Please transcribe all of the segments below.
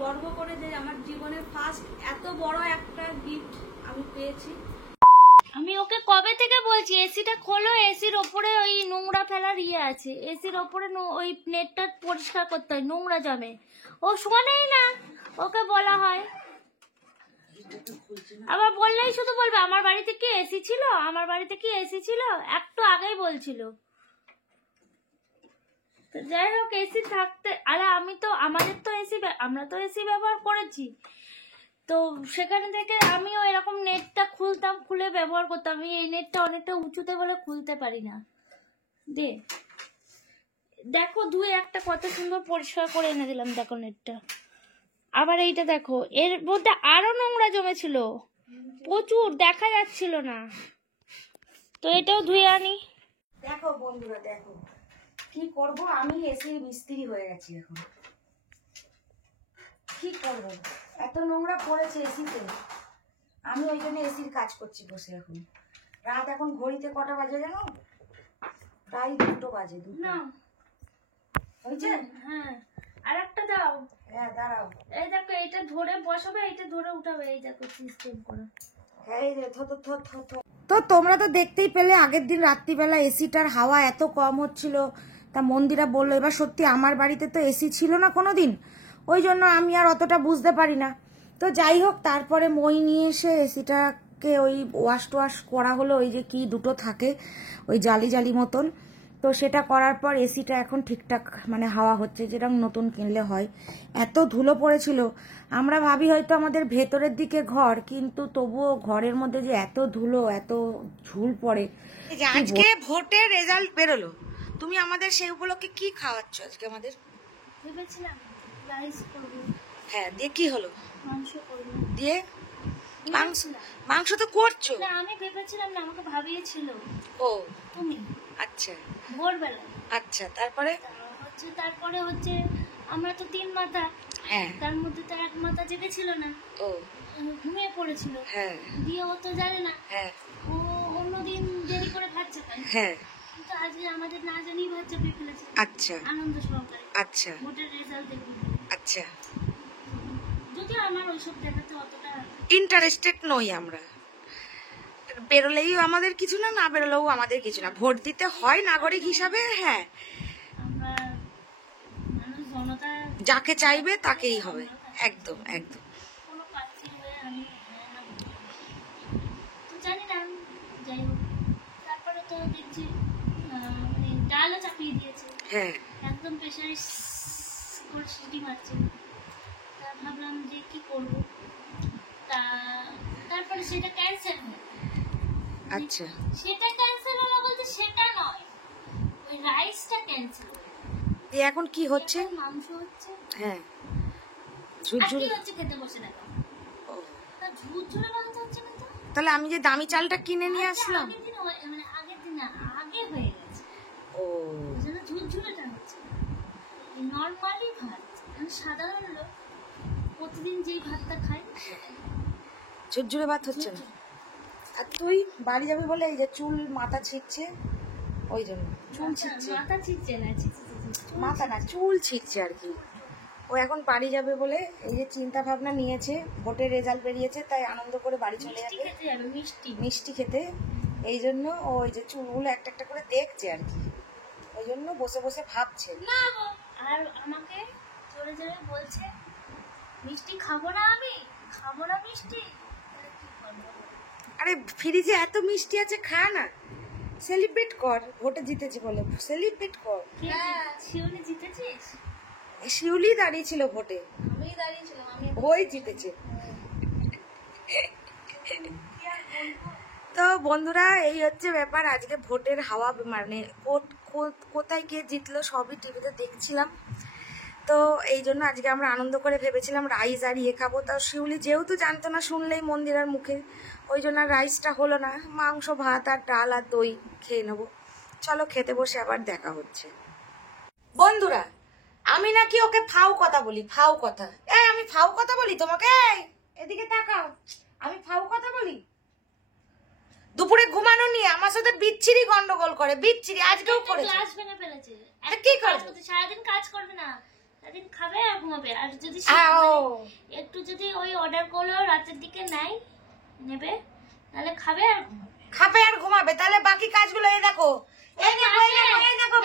গর্ব করে যে আমার জীবনে ফার্স্ট এত বড় একটা গিফট আমি পেয়েছি। আমি ওকে কবে থেকে বলছি এসিটা খোলো, এসির ওপরে ওই নোংরা ফেলার ইয়ে আছে, এসির ওপরে ওই নেটটা পরিষ্কার করতে হয়, নোংরা জমে। ও শোনেই না, ওকে বলা হয়, আবার বললেই শুধু বলবে আমার বাড়িতে কি এসি ছিল, আমার বাড়িতে কি এসি ছিল, একটু আগেই বলছিল। তো যাই হোক, এসি থাকতে, আরে আমি তো আমাদের তো এসি, আমরা তো এসি ব্যবহার করেছি, তো সেখানে থেকে আমিও এরকম নেটটা খুলতাম, খুলে ব্যবহার করতাম। আমি এই নেটটা অনেকটা উঁচুতে বলে খুলতে পারি না। দেখো ধুয়ে একটা কত সুন্দর পরিষ্কার করে এনে দিলাম, দেখো নেটটা। আবার এইটা দেখো, এর মধ্যে আরো নোংরা জমেছিল প্রচুর, দেখা যাচ্ছিল না, তো এটাও ধুয়ে আনি। দেখো বন্ধুরা, দেখো কি করব, আমি এসির মিস্ত্রি হয়ে গেছি এখন। কি করব, এত নোংরা পড়েছে এসিতে, আমি ওই জন্য এসির কাজ করছি বসে এখন। রাত এখন ঘড়িতে কটা বাজে জানো? প্রায় 2টো বাজে। না হয়েছে? হ্যাঁ, আর একটা দাও। হ্যাঁ দাঁড়াও, এই দেখো, এটা ধরে বসাবে, এটা ধরে উঠাবে, এই দেখো সিস্টেম করা। এই যে তো তোমরা তো দেখতেই পেলে আগের দিন রাত্রিবেলা এসিটার হাওয়া এত কম হচ্ছিল, তা মন্দিরা বললো এবার সত্যি আমার বাড়িতে তো এসি ছিল না কোনোদিন, ওই জন্য আমি আর অতটা বুঝতে পারি না। তো যাই হোক, তারপরে মই নিয়ে এসে এসিটাকে ওই ওয়াশ করা হলো, ওই যে কি দুটো থাকে ওই জালি জালি মতন, তো সেটা করার পর এসিটা এখন ঠিকঠাক মানে হাওয়া হচ্ছে, যেরকম নতুন কিনলে হয়। এত ধুলো পড়েছিল, আমরা ভাবি হয়তো আমাদের ভেতরের দিকে ঘর, কিন্তু তবুও ঘরের মধ্যে যে এত ধুলো, এত ঝুল পড়ে। আজকে ভোটের রেজাল্ট বেরোলো, তুমি আমাদের সেই উপলক্ষে কি খাওয়াচ্ছ আজকে আমাদের? ভেবেছিলাম রাইস করবো। হ্যাঁ, দিয়ে কি হলো? মাংস করবো। দিয়ে মাংস তো করছো? না, আমি ভেবেছিলাম না, আমাকে ভাবিয়েছিল। ও তুমি? আচ্ছা ভোরবেলা। আচ্ছা, তারপরে তারপরে হচ্ছে আমরা তো 3 মাথা, হ্যাঁ, তার মধ্যে তো এক মাথা জেগেছিল না, ও ঘুমিয়ে পড়েছিল। হ্যাঁ দিয়ে ও তো জানে না, হ্যাঁ ও অন্যদিন দেরি করে ভাত চাপায়, হ্যাঁ, কিন্তু আজকে আমাদের না জানিয়ে ভাত চাপিয়ে ফেলেছে আচ্ছা আনন্দ সহকারে। আচ্ছা ভোটের রেজাল্ট দেখবি, আচ্ছা, যদিও আমার ওইসব দেখাতে অতটা ইন্টারেস্টেড নই আমরা। বেরোলেই আমাদের কিছু না, না বেরোলেও আমাদের কিছু না, ভোট দিতে হয় নাগরিক হিসাবে। হ্যাঁ, আমরা মানুষ জনতা যাকে চাইবে তাকেই হবে, একদম একদম। কোনো প্রার্থী হয়ে আমি তো জানি না, যাই হোক। তারপরে তো দেখছি মানে ডালও চাপিয়ে দিয়েছে, হ্যাঁ একদম প্রেশারে করে সিটি মারছে। তা ভাবলাম যে কি করব, তা তারপরে সেটা ক্যান্সেল হলো। আচ্ছা, সেটা ক্যান্সেল হলো বলতে সেটা নয়, ওই রাইসটা ক্যান্সেল হলো। এখন কি হচ্ছে? মাংস হচ্ছে, হ্যাঁ, আর ঝুরঝুর। কি হচ্ছে খেতে বসে দেখো, তা ঝুরঝুরে মাংস হচ্ছে না তো। তাহলে আমি যে দামি চালটা কিনে নিয়ে আসলাম, আগের দিন মানে আগের দিন না, আগে হয়ে গেছে, ও ওই জন্য ঝুরঝুরেটা হচ্ছে। নর্মালি ভাত, মানে সাধারণ লোক প্রতিদিন যেই ভাতটা খায় সেটাই ঝুরঝুরে ভাত হচ্ছে না। আর তুই বাড়ি যাবি বলে এই যে চুল মাথা ছিটছে, ওই জন্য চুল ছিটছে, মাথা ছিটছে না, মাথা না চুল ছিটছে আর কি। ও এখন বাড়ি যাবে বলে এই যে চিন্তা ভাবনা নিয়েছে, ভোটের রেজাল্ট বেরিয়েছে তাই আনন্দ করে বাড়ি চলে মিষ্টি যাবে, খেতে যাবে, মিষ্টি মিষ্টি খেতে। এই জন্য ও ওই যে চুলগুলো একটা একটা করে দেখছে আর কি, ওই জন্য বসে বসে ভাবছে। না গো, আর আমাকে জোরে জোরে বলছে মিষ্টি খাবো না, আমি খাবো না মিষ্টি। তাহলে কি করবো? আরে ফ্রিজে এত মিষ্টি আছে, খা না, সেলিব্রেট কর, ভোটে জিতেছি বলে সেলিব্রেট কর। শিউলি জিতেছিস? শিউলি দাঁড়িয়েছিল ভোটে, আমি দাঁড়িয়েছিলাম, আমি ওই জিতেছে। তো বন্ধুরা, এই হচ্ছে ব্যাপার, আজকে ভোটের হাওয়া, মানে কোথায় কে জিতলো সবই টিভিতে দেখছিলাম। তো এই জন্য আজকে আমরা আনন্দ করে ভেবেছিলাম রাইস আর ইয়ে খাবো, তাও শিউলি যেহেতু জানতো না, শুনলেই মন্দিরের মুখে, ওই জন্য রাইসটা হলো না, মাংস ভাত আর ডাল আর দই খেয়ে নেবো। চলো খেতে বসে আবার দেখা হচ্ছে। বন্ধুরা, আমি নাকি ওকে ফাউ কথা বলি, ফাউ কথা, আমি ফাউ কথা বলি তোমাকে, এদিকে তাকাও, আমি ফাউ কথা বলি? দুপুরে ঘুমানো নিয়ে আমার সাথে বিচ্ছিরি গন্ডগোল করে, বিচ্ছিরি আজকেও করেছে। ক্লাস ভেঙে ফেলেছে, কি করবে? সারাদিন কাজ করবে না, সারাদিন খাবে আর ঘুমাবে। আর যদি আও। একটু যদি ওই অর্ডার করলেও রাতের দিকে নেবে, তাহলে খাবে আর ঘুমাবে। খাবে আর ঘুমাবে, তাহলে বাকি কাজগুলো এই দেখো, এই দেখো, এই দেখো,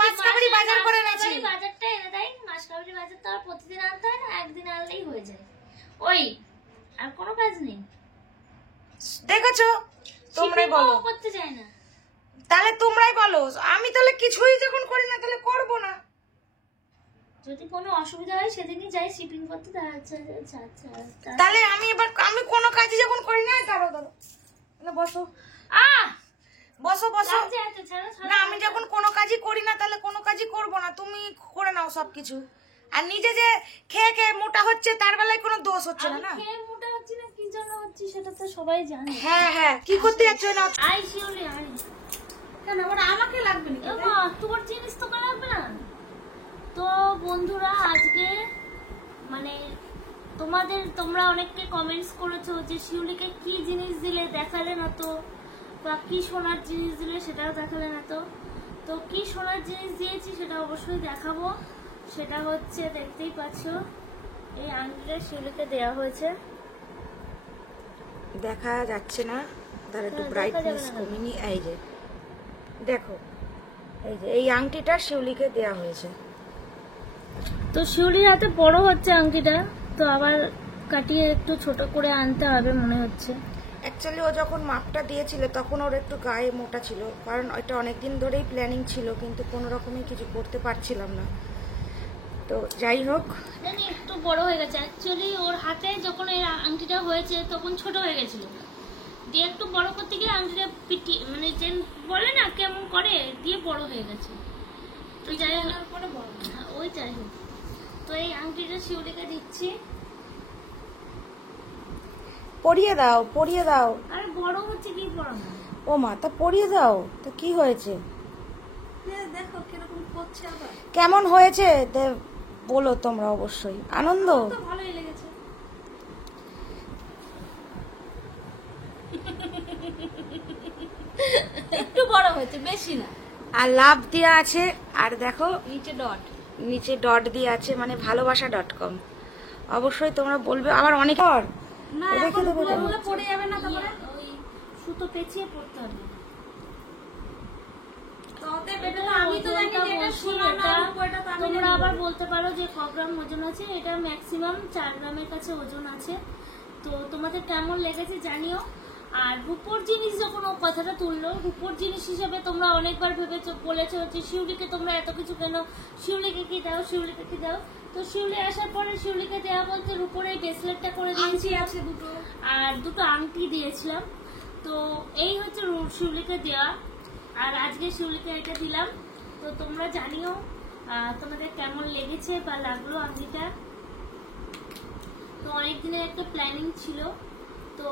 মাছকাবাড়ি বাজার করে এনেছি। বাজারটা এনে দেয়, মাসকাবাড়ি বাজার তো আর প্রতিদিন আনতে হয় না, একদিন আনলেই হয়ে যায়। ওই আর কোনো কাজ নেই। দেখেছো, তোমরাই বলো। করতে চায় না, তাহলে তোমরাই বলো। আমি তাহলে কিছুই যখন করি না তাহলে করবো না। যদি কোনো অসুবিধা হয় সেদিনই যাই শিপিং করতে। তাহলে আমি কোনো কাজই যখন করি না, দাঁড়াও বসো, বসো বসো। না, আমি যখন কোনো কাজই করি না তাহলে কোনো কাজই করবো না, তুমি করে নাও সবকিছু। আর নিজে যে খেয়ে খেয়ে মোটা হচ্ছে তার বেলায় কোনো দোষ হচ্ছে না। না খেয়ে মোটা হচ্ছি না, কি জন্য হচ্ছি সেটা তো সবাই জানে। হ্যাঁ হ্যাঁ, কি করতে যাচ্ছ না? আই শিওরে আই। কেন আবার আমাকে লাগবে না? তোর জিনিস তো লাগবে না। তো বন্ধুরা, আজকে মানে তোমরা অনেককে কমেন্টস করেছো যে শিউলিকে কি জিনিস দিলে দেখালে না তো, বা কি সোনার জিনিস দিলে সেটাও দেখালে না তো। তো কি সোনার জিনিস দিয়েছি সেটা অবশ্যই দেখাবো। সেটা হচ্ছে, দেখতেই পাচ্ছ, এই আংটিটা শিউলিকে দেওয়া হয়েছে। দেখা যাচ্ছে না, তাহলে একটু ব্রাইটনেস কমিয়ে। এই যে দেখো, এই আংটিটা শিউলিকে দেয়া হয়েছে। তো শিউলির হাতে বড় হচ্ছে আংটিটা, তো আবার কাটিয়ে একটু ছোট করে আনতে হবে মনে হচ্ছে। অ্যাকচুয়ালি ও যখন মাপটা দিয়েছিল তখন ওর একটু গায়ে মোটা ছিল, কারণ ওইটা অনেকদিন ধরেই প্ল্যানিং ছিল, কিন্তু কোনো রকমই কিছু করতে পারছিলাম না। তো যাই হোক, জানি একটু বড় হয়ে গেছে। অ্যাকচুয়ালি ওর হাতে যখন এই আংটিটা হয়েছে তখন ছোট হয়ে গেছিল, দিয়ে একটু বড় করতে গিয়ে আংটিটা মানে যে বলে না কেমন করে, দিয়ে বড় হয়ে গেছে। তো যাই হোক, ওই যাই হোক, তো এই আংটিটা শিউলিকে দিচ্ছি। পরিয়ে দাও, পরিয়ে দাও। আরে বড় হচ্ছে, কি পড়ানো? ও মা, তা পরিয়ে দাও। তো কি হয়েছে, দেখো কিরকম করছে আবার। কেমন হয়েছে বলো তোমরা, অবশ্যই আনন্দ। তো ভালোই লেগেছে। একটু বড় হয়েছে, বেশি না। আর লাভ দেওয়া আছে, আর দেখো নিচে ডট দিয়ে আছে, মানে ভালোবাসা.com। অবশ্যই তোমরা বলবে, আবার অনেক না, রেখে এখন দেবে কেন? গুলো পড়ে যাবে না, তারপরে ওই সুতো পেঁচিয়ে পড়তে হবে। আমি তো জানি যে এটা সোনা না রূপো, এটা তো আমি তোমরা জানি। আবার বলতে পারো যে ক গ্রাম ওজন আছে। এটা ম্যাক্সিমাম 4 গ্রামের কাছে ওজন আছে। তো তোমাদের কেমন লেগেছে জানিও। আর রূপোর জিনিস যখন ও কথাটা তুললো, রূপোর জিনিস হিসাবে তোমরা অনেকবার ভেবেছো, বলেছো যে শিউলিকে তোমরা এত কিছু কেন, শিউলিকে কি দাও, শিউলিকে কি দাও। তো শিউলি আসার পরে শিউলিকে দেওয়া বলতে রূপোর এই ব্রেসলেটটা করে দিয়েছি, আছে দুটো, আর দুটো আংটি দিয়েছিলাম। তো এই হচ্ছে শিউলিকে দেওয়া, আর আজকে শিউলিকে এটা দিলাম। তো তোমরা জানিও তোমাদের কেমন লেগেছে বা লাগলো আংটিটা। তো অনেকদিনের একটা প্ল্যানিং ছিল। তো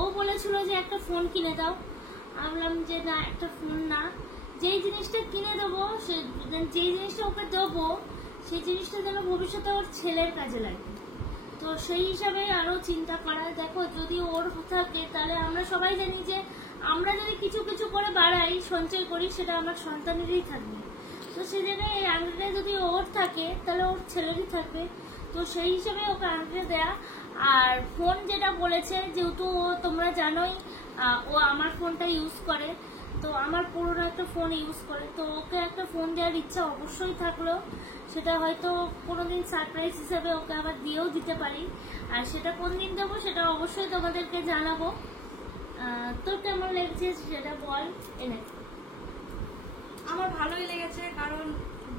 ও বলেছিল যে একটা ফোন কিনে দাও। আমি বললাম যে না, একটা ফোন না, যেই জিনিসটা কিনে দেবো, যেই জিনিসটা ওকে দেবো সেই জিনিসটা যেন ভবিষ্যতে ওর ছেলের কাজে লাগে। তো সেই হিসাবে আরো চিন্তা করা। দেখো, যদি ওর থাকে তাহলে আমরা সবাই জানি যে আমরা যদি কিছু কিছু করে বাড়াই, সঞ্চয় করি, সেটা আমার সন্তানেরই থাকবে। তো সেই জায়গায় এই আংটিটা যদি ওর থাকে তাহলে ওর ছেলেরই থাকবে। তো সেই হিসাবে ওকে আংটিটা দেয়া। আর ফোন যেটা বলেছে, যেহেতু তোমরা জানোই ও আমার ফোনটা ইউজ করে, তো আমার পুরোনো একটা ফোন ইউজ করে, তো ওকে একটা ফোন দেওয়ার ইচ্ছা অবশ্যই থাকলো। সেটা হয়তো কোনোদিন সারপ্রাইজ হিসাবে ওকে আবার দিয়েও দিতে পারি। আর সেটা কোন দিন দেবো সেটা অবশ্যই তোমাদেরকে জানাবো। তোর কেমন লেগেছে সেটা বল। এনে আমার ভালোই লেগেছে, কারণ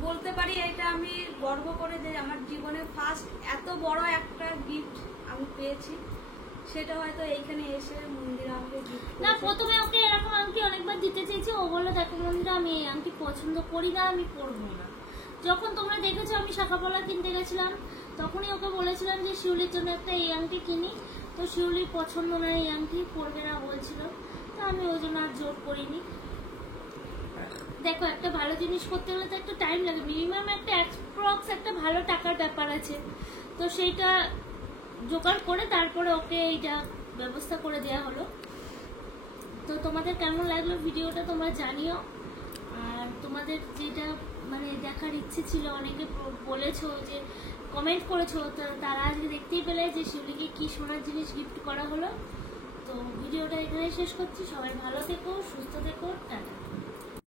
বলতে পারি এটা আমি গর্ব করে যে আমার জীবনে ফার্স্ট এত বড় একটা গিফট আমি পেয়েছি। সেটা হয়তো এইখানে এসে মন্দিরা আমাকে গিফট না, প্রথমে ওকে এরকম আংটি অনেকবার দিতে চেয়েছি। ও বললো, দেখো মন্দিরা, আমি এই আংটি পছন্দ করি না, আমি পরবো না। যখন তোমরা দেখেছো আমি শাখাপলা কিনতে গেছিলাম, তখনই ওকে বলেছিলাম যে শিউলির জন্য একটা এই আংটি কিনি। তো শিউলির পছন্দ না, এই আংটি পরবে না বলছিল, তো আমি ওই জন্য আর জোর করিনি। দেখো, একটা ভালো জিনিস করতে গেলে তো একটু টাইম লাগে, মিনিমাম একটা অ্যাপ্রক্স একটা ভালো টাকার ব্যাপার আছে। তো সেইটা জোগাড় করে তারপরে ওকে এইটা ব্যবস্থা করে দেওয়া হলো। তো তোমাদের কেমন লাগলো ভিডিওটা তোমরা জানিও। আর তোমাদের যেটা মানে দেখার ইচ্ছে ছিল, অনেকে বলেছো যে কমেন্ট করেছো, তারা আজকে দেখতেই পেলে যে শিউলিকে কি সোনার জিনিস গিফট করা হলো। তো ভিডিওটা এখানে শেষ করছি, সবাই ভালো থেকো, সুস্থ থেকো, টাটা।